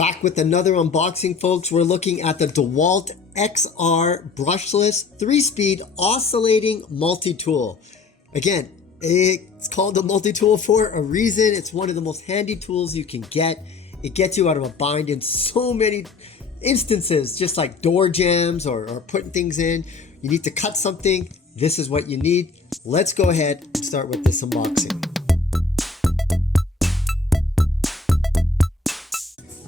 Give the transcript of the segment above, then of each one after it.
Back with another unboxing, folks. We're looking at the Dewalt XR brushless 3-speed oscillating multi-tool. Again, it's called a multi-tool for a reason. It's one of the most handy tools you can get. It gets you out of a bind in so many instances, just like door jams or putting things in. You need to cut something. This is what you need. Let's go ahead and start with this unboxing.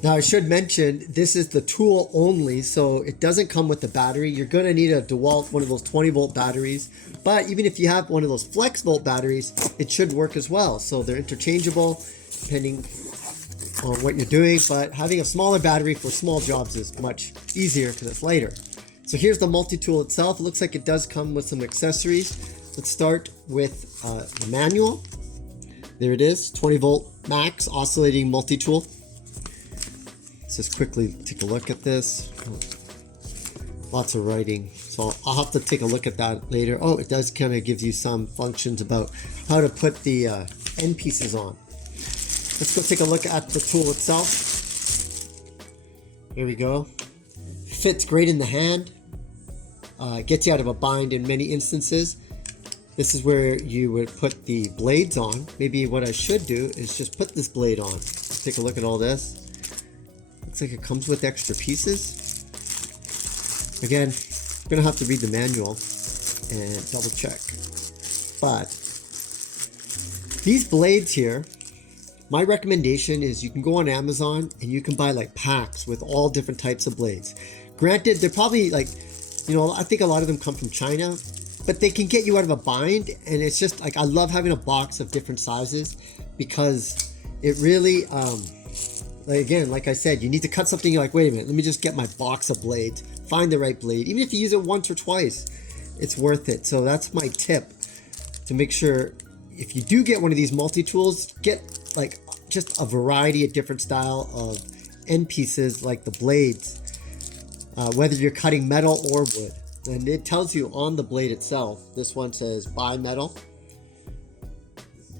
Now I should mention, this is the tool only, so it doesn't come with the battery. You're going to need a Dewalt, one of those 20 volt batteries. But even if you have one of those flex volt batteries, it should work as well. So they're interchangeable depending on what you're doing. But having a smaller battery for small jobs is much easier because it's lighter. So here's the multi-tool itself. It looks like it does come with some accessories. Let's start with the manual. There it is, 20 volt max oscillating multi-tool. Let's just quickly take a look at this. Lots of writing, so I'll have to take a look at that later. Oh, it does kind of give you some functions about how to put the end pieces on. Let's go take a look at the tool itself. Here we go. Fits great in the hand. Gets you out of a bind in many instances. This is where you would put the blades on. Maybe what I should do is just put this blade on. Let's take a look at all this. Looks like it comes with extra pieces. Again, I'm gonna have to read the manual and double check. But these blades here, my recommendation is you can go on Amazon and you can buy like packs with all different types of blades. Granted, they're probably like, you know, I think a lot of them come from China, but they can get you out of a bind. And it's just like, I love having a box of different sizes because it really, again, like I said, you need to cut something, you're like, wait a minute, let me just get my box of blades, find the right blade. Even if you use it once or twice, it's worth it. So that's my tip, to make sure if you do get one of these multi-tools, get like just a variety of different style of end pieces like the blades, whether you're cutting metal or wood. And it tells you on the blade itself, this one says bi-metal,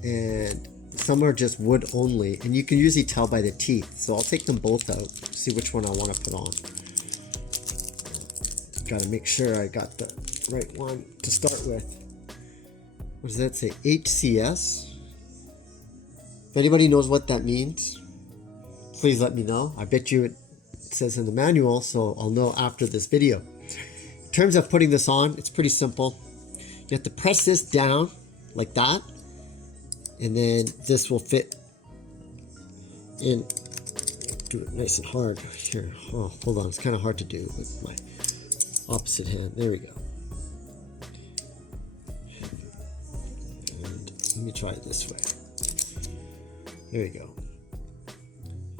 and some are just wood only, and you can usually tell by the teeth. So I'll take them both out, see which one I want to put on. Got to make sure I got the right one to start with. What does that say? HCS? If anybody knows what that means, please let me know. I bet you it says in the manual, so I'll know after this video. In terms of putting this on, it's pretty simple. You have to press this down like that, and then this will fit in. Do it nice and hard here. Oh, hold on, it's kind of hard to do with my opposite hand. There we go. And let me try it this way. There you go.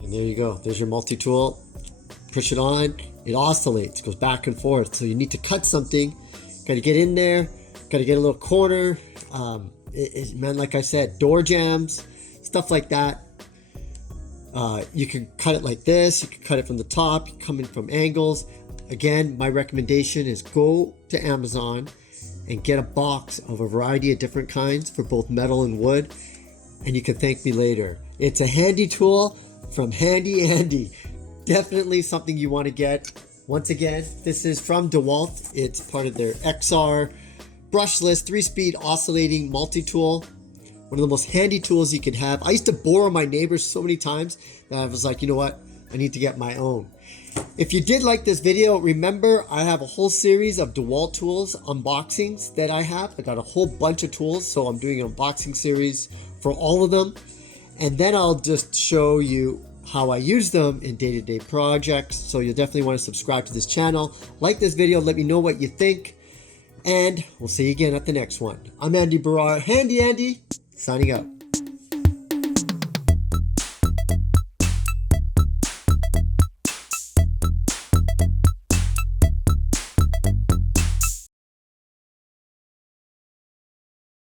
And there you go. There's your multi-tool. Push it on, it oscillates, goes back and forth. So you need to cut something, got to get in there, got to get a little corner. Man, like I said, door jams, stuff like that. You can cut it like this, you can cut it from the top, you come in from angles. Again, my recommendation is go to Amazon and get a box of a variety of different kinds for both metal and wood, and you can thank me later. It's a handy tool from Handy Andy. Definitely something you want to get. Once again, this is from Dewalt. It's part of their XR brushless 3-speed oscillating multi-tool. One of the most handy tools you could have. I used to borrow my neighbors so many times that I was like, you know what? I need to get my own. If you did like this video, remember I have a whole series of Dewalt tools unboxings that I have. I got a whole bunch of tools, so I'm doing an unboxing series for all of them. And then I'll just show you how I use them in day-to-day projects. So you'll definitely want to subscribe to this channel. Like this video, let me know what you think. And we'll see you again at the next one. I'm Andy Baryer, Handy Andy, signing out.